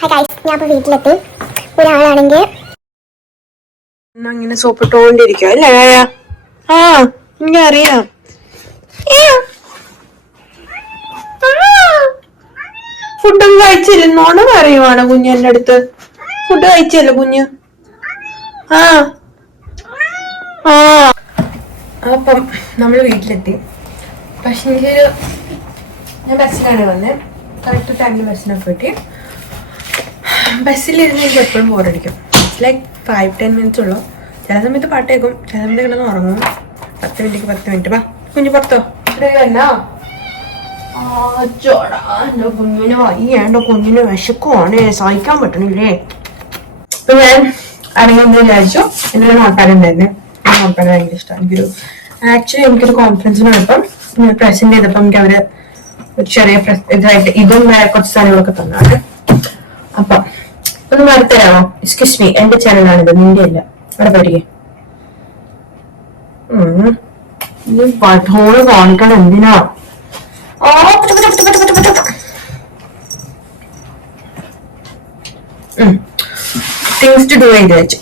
ഞാൻ വീട്ടിലെത്തി. ഒരാളാണെങ്കിൽ അങ്ങനെ സോപ്പിട്ടോണ്ടിരിക്കുക അല്ലേ? ആ എനിക്കറിയാം. ഫുഡൊന്നും കഴിച്ചിരുന്നോണ്ട് പറയുവാണ് കുഞ്ഞ് എന്റെ അടുത്ത്. ഫുഡ് കഴിച്ചല്ലോ കുഞ്ഞ്. ആ ആ അപ്പം നമ്മള് വീട്ടിലെത്തി. പക്ഷെ ഞാൻ ബസ്സിലാണ് വന്നത്. കറക്റ്റ് ടൈമിൽ ബസ്സിനൊക്കെ പറ്റി. ബസ്സിലിരുന്ന് എനിക്ക് എപ്പോഴും ബോറടിക്കും. ഇറ്റ്സ് ലൈക്ക് 5-10 മിനിറ്റ്സ് ഉള്ളൂ. ചില സമയത്ത് പാട്ട് കേൾക്കും, ചില സമയത്ത് കിടന്ന് ഉറങ്ങും. 10 മിനിറ്റ് വാ കുഞ്ഞു പുറത്തോ എന്നാ എന്റെ കുഞ്ഞിന് വയ്യേണ്ട, കുഞ്ഞിന് വിശക്കുവാണ്, സഹിക്കാൻ പറ്റണില്ലേ. അപ്പൊ ഞാൻ അറിയാമെന്ന് വിചാരിച്ചു. എന്നൊരു നോട്ടാനുണ്ടായിരുന്നു. നോട്ടാൻ ഭയങ്കര ഇഷ്ടമാണ്. എനിക്കൊരു കോൺഫറൻസിന് പോയപ്പം പ്രസന്റ് ചെയ്തപ്പോൾ എനിക്ക് അവര് ഒരു ചെറിയ ഇതായിട്ട് ഇതും വേറെ കുറച്ച് സാധനങ്ങളൊക്കെ തന്നാണ്. അപ്പം ഒന്ന് മറുത്തരാമോ? എക്സ്ക്യൂസ് മീ, എന്റെ ചാനലാണിത്, നിന്റെ അല്ല. അവിടെ പഠിക്കേ പട്ടോള് കാണിക്കണം. എന്തിനാ? തിങ്സ് ടു ഡു വിചാരിച്ചു.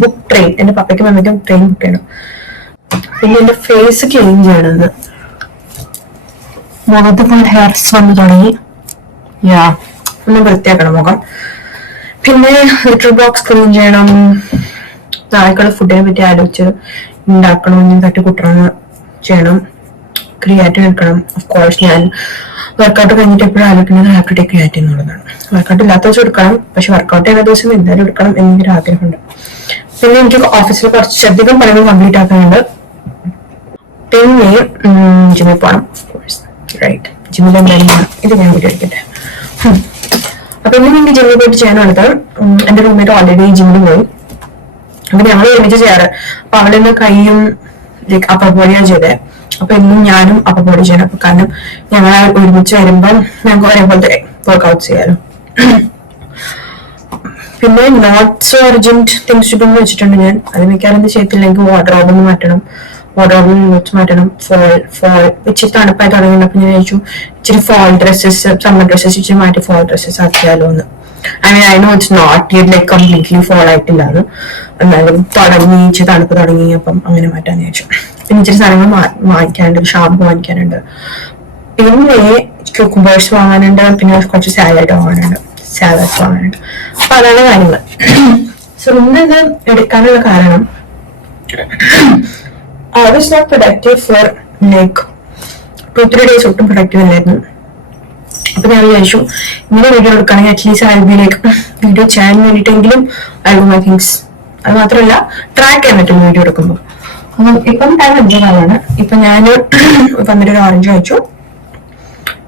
Book train. എന്റെ പപ്പയ്ക്കും മമ്മിക്കും ട്രെയിൻ ബുക്ക് ചെയ്യണം. പിന്നെ എന്റെ ഫേസ് ക്ലീൻ ചെയ്യണമെന്ന്. മുഖത്ത് ഹെയർസ് വന്നു തുടങ്ങി. ഒന്ന് വൃത്തിയാക്കണം മുഖം. പിന്നെ ലിറ്റർ ബോക്സ് ക്ലീൻ ചെയ്യണം. നാളേക്കുള്ള ഫുഡിനെ പറ്റി ആലോചിച്ച് ഉണ്ടാക്കണം, തട്ടിക്കൂട്ടണം ചെയ്യണം. ക്രിയാറ്റിൻ എടുക്കണം. ഓഫ് കോഴ്സ് ഞാൻ വർക്കൗട്ട് കഴിഞ്ഞിട്ട് എപ്പോഴും ആലോചിക്കുന്നത് ഹാവ് ടു ടേക്ക് ക്രിയാറ്റിൻ എന്നുള്ളതാണ്. വർക്കൗട്ട് ഇല്ലാത്ത ദിവസം എടുക്കണം, പക്ഷെ വർക്കൗട്ട് ചെയ്യുന്ന ദിവസം എന്തായാലും എടുക്കണം എന്നൊരു ആഗ്രഹമുണ്ട്. പിന്നെ എനിക്ക് ഓഫീസിൽ കുറച്ചധികം പണികൾ കംപ്ലീറ്റ് ആക്കാനുണ്ട്. പിന്നെ ജിമ്മിൽ പോകണം. റൈറ്റ്, ജിമ്മിൽ എന്തായാലും ഇത് ഞാൻ വീഡിയോ എടുക്കട്ടെ. അപ്പൊ ഇന്ന് എനിക്ക് ജിമ്മിൽ പോയിട്ട് ചെയ്യാനുള്ളത്, എന്റെ റൂംമേറ്റ് ഓൾറെഡി ജിമ്മിൽ പോയി. അപ്പൊ ഞങ്ങൾ ഒരുമിച്ച് ചെയ്യാറ്. അപ്പൊ അവിടെ നിന്ന് കൈയും അപ്പർ ബോഡിയാണ് ചെയ്തത്. അപ്പൊ ഇന്നും ഞാനും അപ്പർ ബോഡി ചെയ്യണം. അപ്പൊ കാരണം ഞങ്ങൾ ഒരുമിച്ച് വരുമ്പോൾ ഞങ്ങൾക്ക് ഒരേപോലത്തെ വർക്ക്ഔട്ട് ചെയ്യാലോ. പിന്നെ not so urgent things to do എന്ന് വെച്ചിട്ടുണ്ട് ഞാൻ. അത് മിക്കവാറും എന്ത് ചെയ്യത്തില്ലെങ്കിൽ വാർഡ്രോബ് ഒന്ന് മാറ്റണം, വാർഡ്രോബിൽ നോട്ട്സ് മാറ്റണം. ഫോൾ ഇച്ചിരി തണുപ്പായി തുടങ്ങിയപ്പോ ഞാൻ ചോദിച്ചു ഇച്ചിരി ഫോൾ ഡ്രസ്സസ്, സമ്മർ ഡ്രസ്സസ് ഇച്ചിരി മാറ്റി ഫോൾ ഡ്രസ്സസ് ആക്കിയാലോ എന്ന്. I know it's not yet like completely fall ആയിട്ടില്ലാന്ന്, എന്നാലും തുടങ്ങി ഇച്ചിരി തണുപ്പ് തുടങ്ങി. അപ്പം അങ്ങനെ മാറ്റാന്ന് ചോദിച്ചു. പിന്നെ ഇച്ചിരി സാധനങ്ങൾ വാങ്ങിക്കാനുണ്ട്, ഷാമ്പു വാങ്ങിക്കാനുണ്ട്, പിന്നെ കുക്കുംബേഴ്സ് വാങ്ങാനുണ്ട്, പിന്നെ കുറച്ച് സാലഡ്സ് വാങ്ങാനുണ്ട്. അപ്പൊ അതാണ് കാര്യങ്ങൾ. സോ ഇന്നത് എടുക്കാനുള്ള കാരണം, I was not productive for like 2-3 days. ഒട്ടും പ്രൊഡക്റ്റീവ് അല്ലായിരുന്നു. അപ്പൊ ഞാൻ വിചാരിച്ചു ഇങ്ങനെ വീഡിയോ എടുക്കുകയാണെങ്കിൽ at least I be like video ചെയ്യാൻ വേണ്ടിയിട്ടെങ്കിലും ഐ ഡു മൈ തിങ്സ്. അത് മാത്രമല്ല ട്രാക്ക് ചെയ്യാൻ പറ്റും വീഡിയോ എടുക്കുമ്പോൾ. അപ്പം ഇപ്പം ടൈം 5:00 ഇപ്പൊ ഞാൻ വന്നിട്ട് ഒരു ഓറഞ്ച് കഴിച്ചു.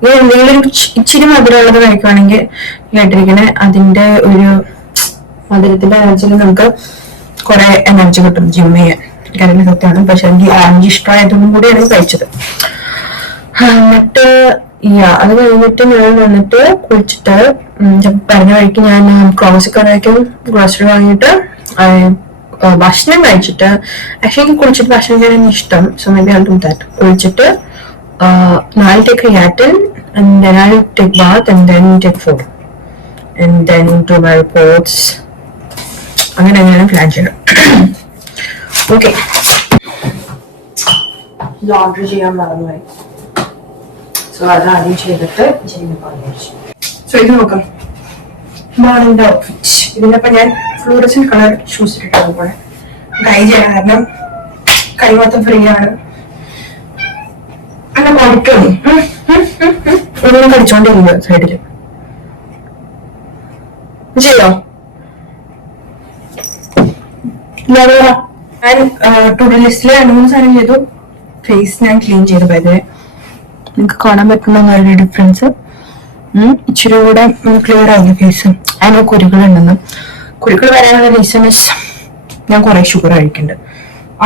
ഇനി എന്തെങ്കിലും ഇച്ചിരി മധുരമുള്ളത് കഴിക്കുകയാണെങ്കിൽ കേട്ടിരിക്കണേ, അതിന്റെ ഒരു മധുരത്തിന്റെ എനർജിയിൽ നമുക്ക് കുറെ എനർജി കിട്ടും ജിം ചെയ്യാൻ. കരണ്ട് സത്യമാണ്. പക്ഷെ എനിക്ക് ഓറഞ്ച് ഇഷ്ടമായതൊന്നും കൂടിയാണ് കഴിച്ചത്. എന്നിട്ട് അത് കഴിഞ്ഞിട്ട് ഞാൻ വന്നിട്ട് കുളിച്ചിട്ട് പറഞ്ഞ വഴിക്ക് ഞാൻ ക്രോസിക്കടയ്ക്കും ഗ്രോസറി വാങ്ങിയിട്ട് ഭക്ഷണം കഴിച്ചിട്ട്, ആക്ച്വലി എനിക്ക് കുളിച്ചിട്ട് ഭക്ഷണം കഴിക്കാൻ ഇഷ്ടം. So may be I do that. കുളിച്ചിട്ട് I'll take creatine and then I'll take bath and then take food and then do my reports. അങ്ങനെയാണ് പ്ലാൻ ചെയ്യണം. ഓക്കെ, ലോണ്ടറി ചെയ്യാൻ മറന്നുപോയി. സോ അത് ആദ്യം ചെയ്തിട്ട് സോ ഇത് നോക്കാം. Morning outfit. ഇതിനപ്പോ ഞാൻ ഫ്ലൂറസെന്റ് കളർ ഷൂസ് ഇട്ടിട്ടാണ് പോണെ. കൈ ചെയ്യാൻ കാരണം കൈ മൊത്തം ഫ്രീ ആണ്. അങ്ങനെ കൊടുക്കണം. ഒന്നും കടിച്ചോണ്ടിരിക്കുക സൈഡില് ചെയ്യോ. ഞാൻ ടു ഡു ലിസ്റ്റില് 2-3 സാധനം ചെയ്തു. ഫേസ് ഞാൻ ക്ലീൻ ചെയ്തു. പോയത് നിങ്ങൾക്ക് കാണാൻ പറ്റുന്ന ഡിഫറൻസ്. ഇച്ചിരി കൂടെ ക്ലിയർ ആയിരുന്നു ഫേസ്. അതിന് കുരുക്കളുണ്ടെന്ന്. കുരുക്കൾ വരാനുള്ള റീസൺ ഞാൻ കുറെ ഷുഗർ കഴിക്കുന്നുണ്ട്.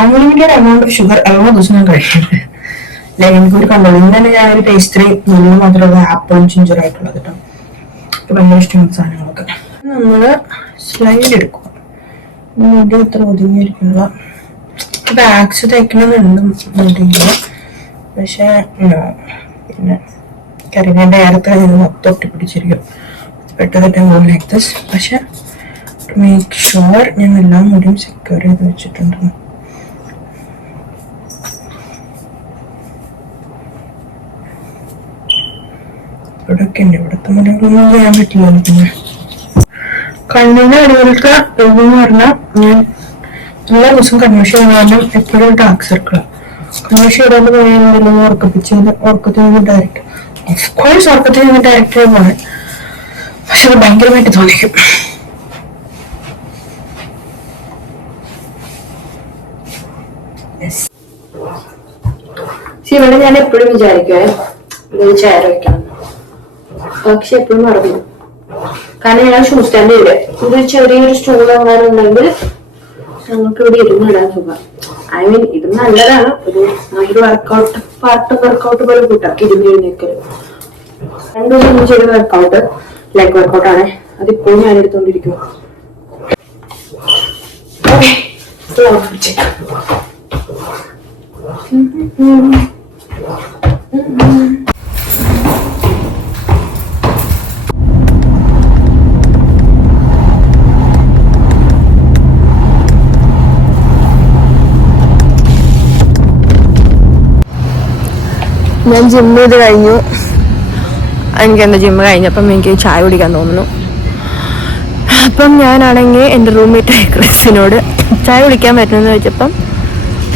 അൺലിമിറ്റഡ് എമൗണ്ട് ഓഫ് ഷുഗർ എല്ലാ ദിവസവും ഞാൻ കഴിക്കുന്നുണ്ട്. ലൈക്ക് എനിക്കൊരു കണ്ടോളൂ. ഇന്ന് തന്നെ ഞാനൊരു പേസ്ട്രി നല്ല മാത്രമല്ല ആപ്പിളും ജിഞ്ചർ ആയിട്ടുള്ളത് കേട്ടോ. ഭയങ്കര ഇഷ്ടമുള്ള സാധനങ്ങളൊക്കെ. നമ്മള് സ്ലൈഡ് എടുക്കുക. മുടി ഇത്ര ഒതുങ്ങിയിരിക്കുക. ബാഗ്സ് തയ്ക്കണമെന്നുണ്ട്, പക്ഷെ പിന്നെ കറിവേണ്ട നേരത്തെ മൊത്തം ഒട്ടിപ്പിടിച്ചിരിക്കും. better that I go like this. പക്ഷെ to make sure ഞാൻ എല്ലാ മുടിയും സെക്യൂർ ചെയ്ത് വെച്ചിട്ടുണ്ട്. ഇവിടെയൊക്കെ ഉണ്ട്. ഇവിടുത്തെ മുടികളൊന്നും ചെയ്യാൻ പറ്റില്ല. പിന്നെ കണ്ണിന്റെ അടികൾക്ക് എന്ന് പറഞ്ഞാൽ ഞാൻ എല്ലാ ദിവസവും കൺവെൻഷൻ ചെയ്യാനും എപ്പോഴും ഡാർക്ക് സർക്കിളാണ്. കൺവെൻഷൻ ഇടാണ്ട് പോയാൽ ഉറക്കത്തിൽ നിന്ന് ഡയറക്റ്റ് ഓഫ്കോഴ്സ് ഉറക്കത്തിൽ നിന്ന് ഡയറക്റ്റ് പോകണം. പക്ഷെ അത് ഭയങ്കരമായിട്ട് തോന്നിക്കും. ഇവിടെ ഞാൻ എപ്പോഴും വിചാരിക്കുവേ ഒരു ചെയർ വെക്കണം, പക്ഷെ എപ്പോഴും മറന്നു. കാരണം ഞാൻ ഷൂ സ്റ്റാൻഡ് ഇല്ല. ഒരു ചെറിയൊരു സ്റ്റൂൾ അങ്ങാനുണ്ടെങ്കിൽ ഞങ്ങൾക്ക് ഇവിടെ ഇരുന്നിടാൻ സുഖം. ഐ മീൻ ഇത് നല്ലതാണ്, ഒരു പാർട്ട് വർക്കൗട്ട് പോലെ കൂട്ടാം ഇരുന്നിരുന്നേക്കല്. രണ്ടും ചെയ്ത വർക്കൗട്ട് ലെഗ് വർക്കൗട്ട് ആണ്. അതിപ്പോഴും ഞാൻ എടുത്തോണ്ടിരിക്കും. ഞാൻ ജിമ്മ് ചെയ്ത് കഴിഞ്ഞു. എനിക്ക് എൻ്റെ ജിമ്മ് കഴിഞ്ഞപ്പം എനിക്ക് ചായ കുടിക്കാൻ തോന്നുന്നു. അപ്പം ഞാനാണെങ്കിൽ എൻ്റെ റൂംമേറ്റ് ക്രിസിനോട് ചായ കുടിക്കാൻ പറ്റുമെന്ന് ചോദിച്ചപ്പം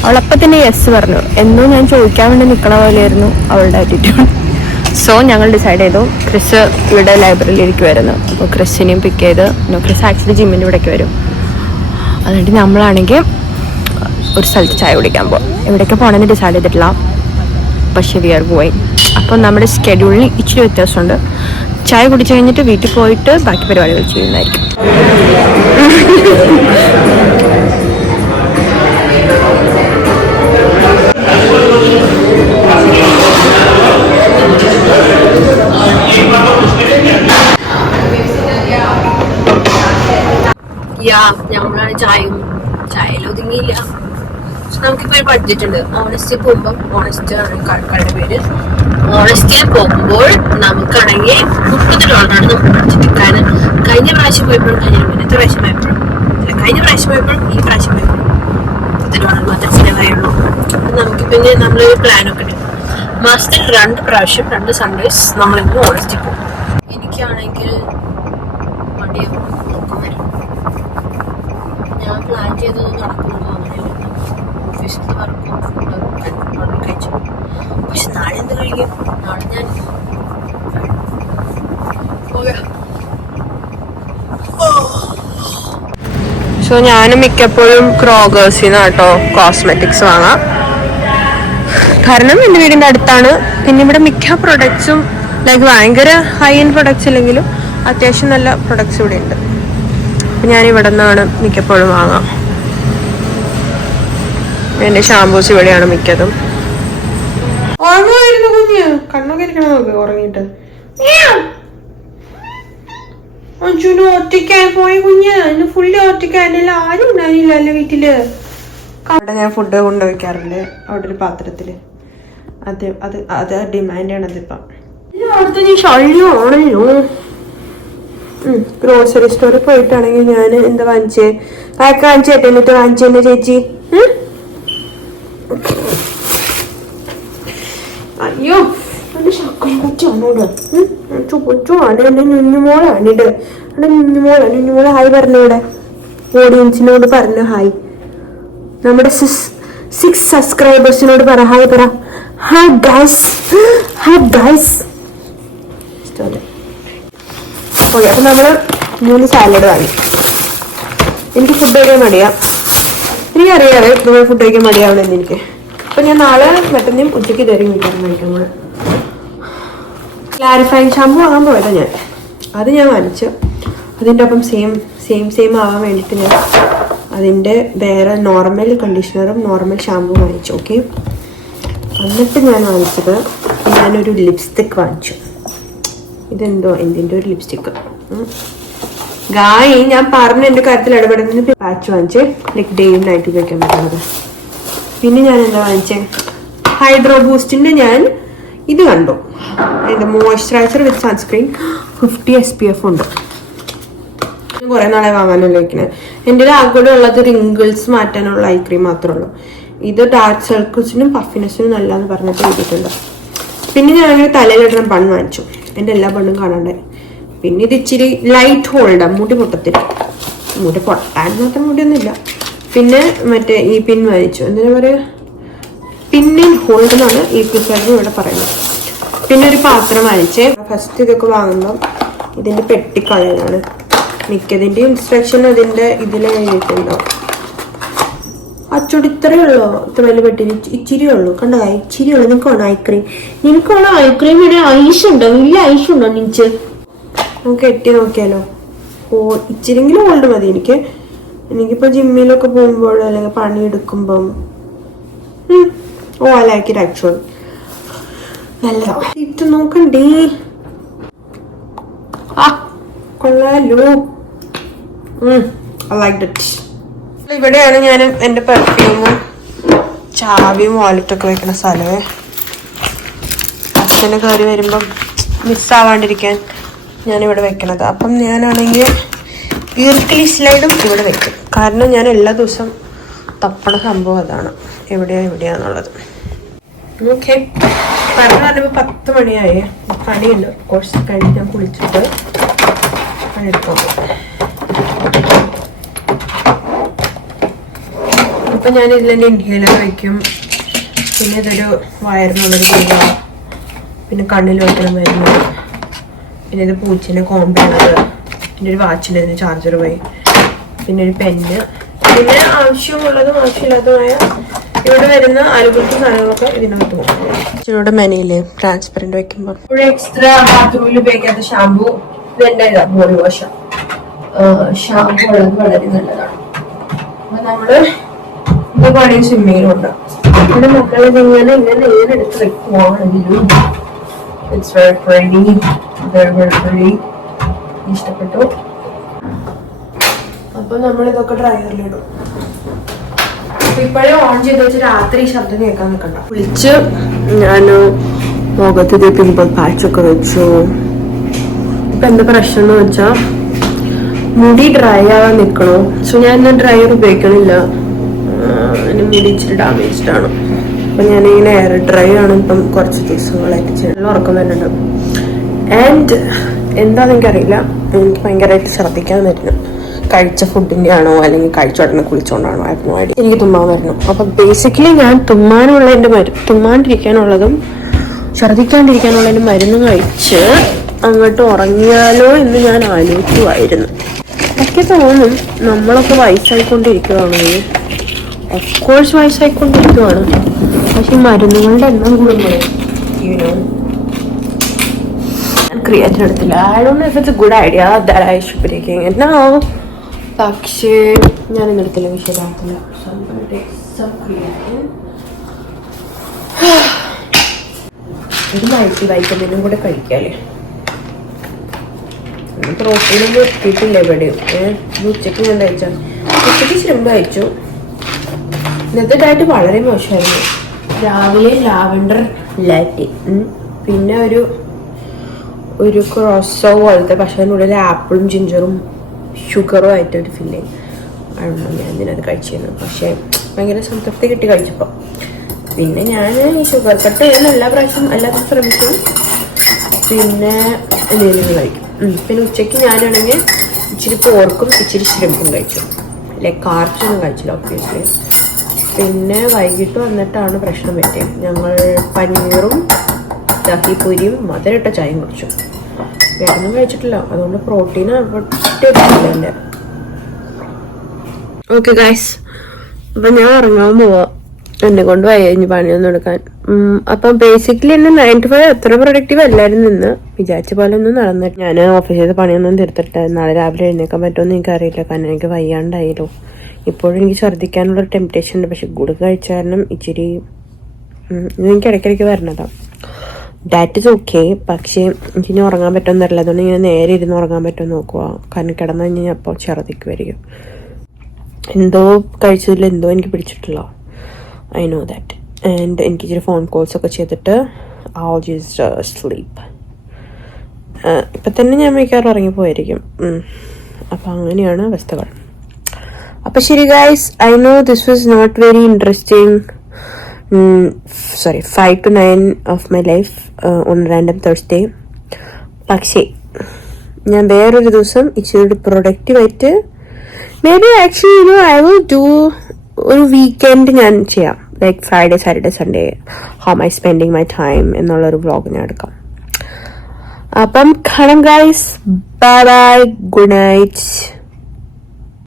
അവളപ്പം തന്നെ യെസ് പറഞ്ഞു. എന്നും ഞാൻ ചോദിക്കാൻ വേണ്ടി നിൽക്കണ പോലെയായിരുന്നു അവളുടെ ആറ്റിറ്റ്യൂഡ്. സോ ഞങ്ങൾ ഡിസൈഡ് ചെയ്തു ക്രിസ് ഇവിടെ ലൈബ്രറിയിൽ ഇരിക്കുമായിരുന്നു. അപ്പോൾ ക്രിസിനെയും പിക്ക് ചെയ്ത് ക്രിസ് ആക്ച്വലി ജിമ്മിൻ്റെ ഇവിടേക്ക് വരും. അതുകൊണ്ട് നമ്മളാണെങ്കിൽ ഒരു സ്ഥലത്ത് ചായ കുടിക്കാൻ പോകും. എവിടേക്ക് പോകണമെന്ന് ഡിസൈഡ് ചെയ്തിട്ടില്ല, പക്ഷെ വി ആർ ഗോയിങ്. അപ്പം നമ്മുടെ സ്കെഡ്യൂളിന് ഇച്ചിരി വ്യത്യാസമുണ്ട്. ചായ കുടിച്ചു കഴിഞ്ഞിട്ട് വീട്ടിൽ പോയിട്ട് ബാക്കി പരിപാടികൾ ചെയ്യുന്നതായിരിക്കും. ഞങ്ങളാണ് ചായയിൽ ഒതുങ്ങിയില്ല. നമുക്കിപ്പോ ഒരു ബഡ്ജറ്റ് ഉണ്ട്. ഓണസ്റ്റി പോകുമ്പോൾ ഓണസ്റ്റ് ആണ് കടയുടെ പേര്. ഓണസ്റ്റിയിൽ പോകുമ്പോൾ നമുക്കാണെങ്കിൽ $30 നമുക്ക് ബഡ്ജറ്റ്. കാരണം കഴിഞ്ഞ പ്രാവശ്യം പോയപ്പോഴും മുന്നത്തെ പ്രാവശ്യം പോയപ്പോഴും കഴിഞ്ഞ പ്രാവശ്യം പോയപ്പോഴും ഈ പ്രാവശ്യം പോയപ്പോഴും $30 മാത്രം ചിലവായുള്ളൂ. അപ്പം നമുക്ക് പിന്നെ നമ്മളൊരു പ്ലാനൊക്കെ ഉണ്ട്. മാസത്തിൽ 2 പ്രാവശ്യം 2 സൺഡേസ് നമ്മളിന്ന് ഓണസ്റ്റി പോകും. എനിക്കാണെങ്കിൽ മടിയാവും, വരും. ഞാൻ പ്ലാൻ ചെയ്തത് നടക്കുമ്പോൾ അങ്ങനെയല്ല. ഓഫീസിൽ വർക്കും കഴിച്ചു. പക്ഷെ നാളെ എന്ത് കഴിക്കും? നാളെ ഞാൻ സോ ഞാനും മിക്കപ്പോഴും ക്രോഗേഴ്സിനാട്ടോ കോസ്മെറ്റിക്സ് വാങ്ങാം. കാരണം എൻ്റെ വീടിൻ്റെ അടുത്താണ്. പിന്നെ ഇവിടെ മിക്ക പ്രൊഡക്ട്സും ലൈക്ക് ഭയങ്കര ഹൈ എൻഡ് പ്രൊഡക്ട്സ് ഇല്ലെങ്കിലും അത്യാവശ്യം നല്ല പ്രൊഡക്ട്സ് ഇവിടെ ഉണ്ട്. അപ്പം ഞാൻ ഇവിടെ നിന്നാണ് മിക്കപ്പോഴും വാങ്ങാം. എൻ്റെ ഷാമ്പൂസ് ഇവിടെയാണ് മിക്കതും. ഉറങ്ങുമായിരുന്നു കുഞ്ഞ്, കണ്ണൊക്കെ ഇരിക്കണം നോക്ക് ഉറങ്ങിയിട്ട്. അഞ്ചുന് ഒറ്റയ്ക്കായി പോയി കുഞ്ഞ്. ഇന്ന് ഫുള്ളി ഒറ്റയ്ക്കായില്ല, ആരും ഉണ്ടായില്ല അല്ലേ വീട്ടില്. അവിടെ ഞാൻ ഫുഡ് കൊണ്ടുവയ്ക്കാറുണ്ട്, അവിടെ ഒരു പാത്രത്തില്. അത് ഡിമാൻഡാണ് അതിപ്പം. അവിടുത്തെ നീ ശല്യമാണല്ലോ. ഗ്രോസറി സ്റ്റോറിൽ പോയിട്ടാണെങ്കിൽ ഞാൻ എന്താ വാങ്ങിച്ചേ? കാണിച്ചേ എന്നിട്ട് വാങ്ങിച്ചെന്നെ ചേച്ചി. അയ്യോ എന്റെ ശക്കൻ കുറ്റിയാണോട് കൊച്ചുമാണ്. എന്റെ നുഞ്ഞുമോളാണിത്. എന്റെ നുഞ്ഞുമോള് ഹായ് പറഞ്ഞൂടെ? ഓഡിയൻസിനോട് പറഞ്ഞു ഹായ്. നമ്മുടെ 6 സബ്സ്ക്രൈബേഴ്സിനോട് പറ ഹായ് പറ. Hi guys, hi guys. Okay, അപ്പം നമ്മൾ 3 സാലഡ് വാങ്ങി. എനിക്ക് ഫുഡ് കഴിക്കാൻ മടിയാ. എനിക്കറിയാവേ നിങ്ങൾ ഫുഡ് കഴിക്കാൻ മടിയാവണമെന്ന് എനിക്ക്. അപ്പം ഞാൻ നാളെ മറ്റന്നേയും ഉച്ചയ്ക്ക് കയറി കഴിക്കാൻ കൂടെ. ക്ലാരിഫൈങ് ഷാമ്പു വാങ്ങാൻ പോയതാണ് ഞാൻ. അത് ഞാൻ വാങ്ങിച്ചു. അതിൻ്റെ ഒപ്പം സെയിം ആവാൻ വേണ്ടിയിട്ട് ഞാൻ അതിൻ്റെ വേറെ നോർമൽ കണ്ടീഷണറും നോർമൽ ഷാമ്പുവും വാങ്ങിച്ചു. ഓക്കെ, എന്നിട്ട് ഞാൻ വാങ്ങിച്ചത് ഞാനൊരു ലിപ്സ്റ്റിക്ക് വാങ്ങിച്ചു. ഇതെന്തോ എന്തിൻ്റെ ഒരു ലിപ്സ്റ്റിക്ക്. ഞാൻ പറഞ്ഞു എൻ്റെ കാര്യത്തിൽ ഇടപെടുന്നതിന് പാച്ച് വാങ്ങിച്ച് ലൈക്ക് ഡേയും നൈറ്റും വെക്കാൻ പറ്റുന്നത്. പിന്നെ ഞാൻ എന്താ വാങ്ങിച്ചേ? ഹൈഡ്രോ ബൂസ്റ്റിൻ്റെ ഞാൻ ഇത് കണ്ടു, അതിൻ്റെ മോയ്സ്ചറൈസർ വിത്ത് സൺസ്ക്രീൻ 50 SPF ഉണ്ട്. കുറെ നാളെ വാങ്ങാനല്ലോ വയ്ക്കുന്നത്. എൻ്റെ ആകെ ഉള്ളത് റിങ്കിൾസ് മാറ്റാനുള്ള ഐ ക്രീം മാത്രമേ ഉള്ളൂ. ഇത് ഡാർക്ക് സർക്കിൾസിനും പഫിനെസ്സിനും നല്ലതെന്ന് പറഞ്ഞിട്ട് എഴുതിയിട്ടുണ്ട്. പിന്നെ ഞാനൊരു തലയിലിടുന്ന ബൺ വാങ്ങിച്ചു, എൻ്റെ എല്ലാ ബണ്ണും കാണാണ്ടായി. പിന്നെ ഇത് ഇച്ചിരി ലൈറ്റ് ഹോൾഡാണ്, മുടി പൊട്ടത്തില്ല. മുടി പൊട്ടാൻ മാത്രം മുടിയൊന്നുമില്ല. പിന്നെ മറ്റേ ഈ പിൻ വാങ്ങിച്ചു, എന്തിനാ പറയുക, പിന്നിൻ ഹോൾഡ് എന്നാണ് ഈ പ്രിസർവ് ഇവിടെ പറയുന്നത്. പിന്നെ ഒരു പാത്രം വാങ്ങിച്ചേ. ഫസ്റ്റ് ഇതൊക്കെ വാങ്ങുമ്പം ഇതിൻ്റെ പെട്ടിക്കളയാണ്. മിക്കതിൻ്റെ ഇൻസ്ട്രക്ഷൻ അതിൻ്റെ ഇതിൽ എഴുതിയിട്ടുണ്ടാവും. അച്ചോട് ഇത്രയേ ഉള്ളൂ, ഇത്ര വലിയ പെട്ടി ഇച്ചിരി ഉള്ളൂ. കണ്ടോ, ഇച്ചിരി ഉള്ളൂ. നിനക്കാണോ ഐസ്ക്രീം? നിനക്കാണോ ഐസ്ക്രീം? ഇവിടെ ഐസ് ഉണ്ടോ? വലിയ ഐസ് ഉണ്ടോ നിനക്ക്? നമുക്ക് എട്ടി നോക്കിയാലോ. ഇച്ചിരിങ്കിലും ഹോൾഡ് മതി എനിക്ക്. എനിക്കിപ്പോൾ ജിമ്മിലൊക്കെ പോകുമ്പോൾ അല്ലെങ്കിൽ പണിയെടുക്കുമ്പം ഐ ലൈക്ക് ഇറ്റ് ആക്ച്വലി. നല്ലതാ. ഇത് നോക്കണ്ടേ, കൊള്ളാലോ. I like it. ഇവിടെയാണ് ഞാൻ എൻ്റെ പെർഫ്യൂമും ചാവിയും വാലറ്റൊക്കെ വെക്കുന്ന സ്ഥലമേ. അച്ഛൻ്റെ കയറി വരുമ്പം മിസ്സാവാണ്ടിരിക്കാൻ ഞാനിവിടെ വെക്കണത്. അപ്പം ഞാനാണെങ്കിൽ ഈർക്കിലി സ്ലൈഡും ഇവിടെ വെക്കും. കാരണം ഞാൻ എല്ലാ ദിവസവും തപ്പണ സംഭവം അതാണ്, എവിടെയാന്നുള്ളത്. ഓക്കെ, പറഞ്ഞപ്പോൾ 10 മണിയായി. പണിയുണ്ട് കോഴ്സ് കഴിഞ്ഞ് ഞാൻ കുളിച്ചിട്ട് പണിയെടുക്കാൻ പോകും. അപ്പം ഞാൻ ഇതിൽ തന്നെ ഇൻഹേലർ വയ്ക്കും. പിന്നെ ഇതൊരു വയറിനുള്ളൊരു ചെയ്യുക, പിന്നെ കണ്ണിൽ വയ്ക്കണം മരുന്ന്, പിന്നെ ഇത് പൂച്ചേനെ കോമ്പുള്ളത്, പിന്നെ ഒരു വാച്ചിൻ്റെ ഇതിന് ചാർജർ പോയി, പിന്നെ ഒരു പെന്ന്, പിന്നെ ആവശ്യമുള്ളതും ആവശ്യമില്ലാത്തതുമായ ഇവിടെ വരുന്ന ആരോഗ്യത്തെ സാധനങ്ങളൊക്കെ ഇതിനകത്ത് പോകും. ഇവിടെ മെനയില്ലേ ട്രാൻസ്പെറൻറ്റ് വയ്ക്കുമ്പോൾ ഇവിടെ എക്സ്ട്രാ ബാത്റൂമിൽ ഉപയോഗിക്കാത്ത ഷാമ്പു ഇതെൻ്റെ ഇതാണ്, ബോഡി വാഷ്. ഷാമ്പു ഉള്ളത് വളരെ നല്ലതാണ്. അപ്പം നമ്മള് ഇത് പണി സ്വിമ്മിങ്ങിലുണ്ട്. പിന്നെ മക്കളിത് ഇങ്ങനെ എടുത്ത് വെക്കുവാണെങ്കിലും it's very pretty, very pretty. ഇഷ്ടപ്പെട്ടു. അപ്പൊ നമ്മളിതൊക്കെ ഡ്രയറിലിടും. അപ്പൊ ഇപ്പോഴേ ഓൺ ചെയ്ത് വെച്ച് രാത്രി ശബ്ദം കേൾക്കാൻ നിൽക്കണ്ട. വിളിച്ച് ഞാൻ മുഖത്ത് ഇത് പിമ്പിൾ പാച്ചൊക്കെ വെച്ചു. ഇപ്പൊ എന്താ പ്രശ്നം എന്ന് വെച്ചാൽ മുടി ഡ്രൈ ആവാൻ നിൽക്കണോ. സോ ഞാൻ ഇന്ന് ഡ്രയർ ഉപയോഗിക്കണില്ല, എൻ്റെ മുടി ഇച്ചിരി ഡാമേജ്ഡ് ആണ്. അപ്പം ഞാനിങ്ങനെ എയർ ഡ്രൈ ആണ് ഇപ്പം കുറച്ച് ദിവസങ്ങളായിട്ട് ചെയ്യുന്നത്. ഉറക്കം വരുന്നുണ്ട്. ആൻഡ് എന്താണെന്ന് എനിക്കറിയില്ല, എനിക്ക് ഭയങ്കരമായിട്ട് ഛർദ്ദിക്കാൻ വരുന്നു. കഴിച്ച ഫുഡിൻ്റെ ആണോ അല്ലെങ്കിൽ കഴിച്ച ഉടനെ കുളിച്ചുകൊണ്ടാണോ ആയിരുന്നു ആയിട്ട് എനിക്ക് തുമ്മാൻ വരുന്നു. അപ്പം ബേസിക്കലി ഞാൻ തുമ്മാണ്ടിരിക്കാനുള്ളതും ഛർദ്ദിക്കാണ്ടിരിക്കാനുള്ളതിൻ്റെ മരുന്ന് കഴിച്ച് അങ്ങോട്ട് ഉറങ്ങിയാലോ എന്ന് ഞാൻ ആലോചിക്കുമായിരുന്നു. എനിക്ക് തോന്നും നമ്മളൊക്കെ വയസ്സായിക്കൊണ്ടിരിക്കുകയാണ്. ഓഫ്കോഴ്സ് വയസ്സായിക്കൊണ്ടിരിക്കുകയാണ്. പക്ഷെ ഈ മരുന്നുകളുടെ എണ്ണം കൂടുമ്പോൾ ക്രിയേറ്റർ എടുത്തില്ല. I don't know if it's A good idea that I should be taking it now. പക്ഷേ ഞാനിന്ന് എടുത്തില്ല, വിഷയമാക്കില്ല. ഒരു മൾട്ടി വൈറ്റമിനും കൂടെ കഴിക്കാല്ലേ. പ്രോട്ടീനൊന്നും എത്തിയിട്ടില്ല എവിടെയും. ഉച്ചയ്ക്ക് ഞാൻ കഴിച്ചാൽ ഉച്ചയ്ക്ക് ശ്രിമ്പ് കഴിച്ചു. ഇന്നത്തെ ഡയറ്റ് വളരെ മോശമായിരുന്നു. രാവിലെ ലാവൻഡർ ലാറ്റി, പിന്നെ ഒരു ക്രോസോ പോലത്തെ, പക്ഷെ അതിനുള്ളിൽ ആപ്പിളും ജിഞ്ചറും ഷുഗറും ആയിട്ടൊരു ഫില്ലിങ് ആണ് ഞാൻ ഇതിനകത്ത് കഴിച്ചിരുന്നത്. പക്ഷേ ഭയങ്കര സംതൃപ്തി കിട്ടി കഴിച്ചപ്പോൾ. പിന്നെ ഞാൻ ഷുഗർ കട്ട് ചെയ്യാൻ എല്ലാത്തിനും ശ്രമിക്കും. പിന്നെ എന്തെങ്കിലും കഴിക്കും. പിന്നെ ഉച്ചയ്ക്ക് ഞാനാണെങ്കിൽ ഇച്ചിരി പോർക്കും ഇച്ചിരി ശ്രിമ്പും കഴിച്ചു. ലൈക്ക് കാർച്ചൊന്നും കഴിച്ചില്ല ഒബ്വിയസ്ലി. പിന്നെ വൈകിട്ട് വന്നിട്ടാണ് പ്രശ്നം പറ്റിയത്. ഞങ്ങൾ പനീറും ദഹിപൂരിയും മധുരയിട്ട ചായയും കുടിച്ചു. വേറൊന്നും കഴിച്ചിട്ടില്ല. അതുകൊണ്ട് പ്രോട്ടീൻ ഒട്ടില്ല. ഓക്കെ ഗൈസ്, അപ്പം ഞാൻ ഇറങ്ങാൻ പോവാം. എന്നെ കൊണ്ട് വയ്യ പണിയൊന്നും എടുക്കാൻ. അപ്പം ബേസിക്കലി എന്നെ 9 to 5 അത്ര പ്രൊഡക്റ്റീവ് അല്ലായിരുന്നു. നിന്ന് വിചാരിച്ച പോലെ ഒന്നും നടന്നിട്ട് ഞാൻ ഓഫീസിലത്തെ പണിയൊന്നും തീർത്തിട്ട് നാളെ രാവിലെ എഴുന്നേക്കാൻ പറ്റുമെന്ന് എനിക്കറിയില്ല. കാരണം എനിക്ക് വയ്യാണ്ടായല്ലോ. ഇപ്പോഴും എനിക്ക് ഛർദ്ദിക്കാനുള്ളൊരു ടെംപ്റ്റേഷൻ ഉണ്ട്. പക്ഷെ ഗുളിക കഴിച്ച കാരണം ഇച്ചിരി എനിക്ക് ഇടയ്ക്കിടയ്ക്ക് വരണതാണ്. ഡാറ്റ് ഇസ് ഓക്കെ, പക്ഷേ എനിക്കിനി ഉറങ്ങാൻ പറ്റുമെന്ന് അറിയില്ല. അതുകൊണ്ട് ഇങ്ങനെ നേരെ ഇരുന്ന് ഉറങ്ങാൻ പറ്റുമെന്ന് നോക്കുക. കാരണം കിടന്നു കഴിഞ്ഞാൽ അപ്പോൾ ഛർദ്ദിക്കുമായിരിക്കും. എന്തോ കഴിച്ചതിൽ എന്തോ എനിക്ക് പിടിച്ചിട്ടില്ല. I know that. ആൻഡ് എനിക്ക് ഇച്ചിരി ഫോൺ കോൾസൊക്കെ ചെയ്തിട്ട് I'll just sleep. ഇപ്പം തന്നെ ഞാൻ മിക്കവാറും ഇറങ്ങിപ്പോയിരിക്കും. അപ്പം അങ്ങനെയാണ് അവസ്ഥകൾ. അപ്പം ശരി guys, I know this was not very interesting. 5 to 9 of my life on random Thursday. പക്ഷേ ഞാൻ വേറൊരു ദിവസം ഇച്ചിരി പ്രൊഡക്റ്റീവായിട്ട് maybe actually I will do ഒരു വീക്കെൻഡ് ഞാൻ ചെയ്യാം. Like Friday, Saturday, Sunday how my spending my time എന്നുള്ളൊരു വ്ളോഗ് ഞാൻ എടുക്കാം. അപ്പം കാണാം guys. Bye bye, good night.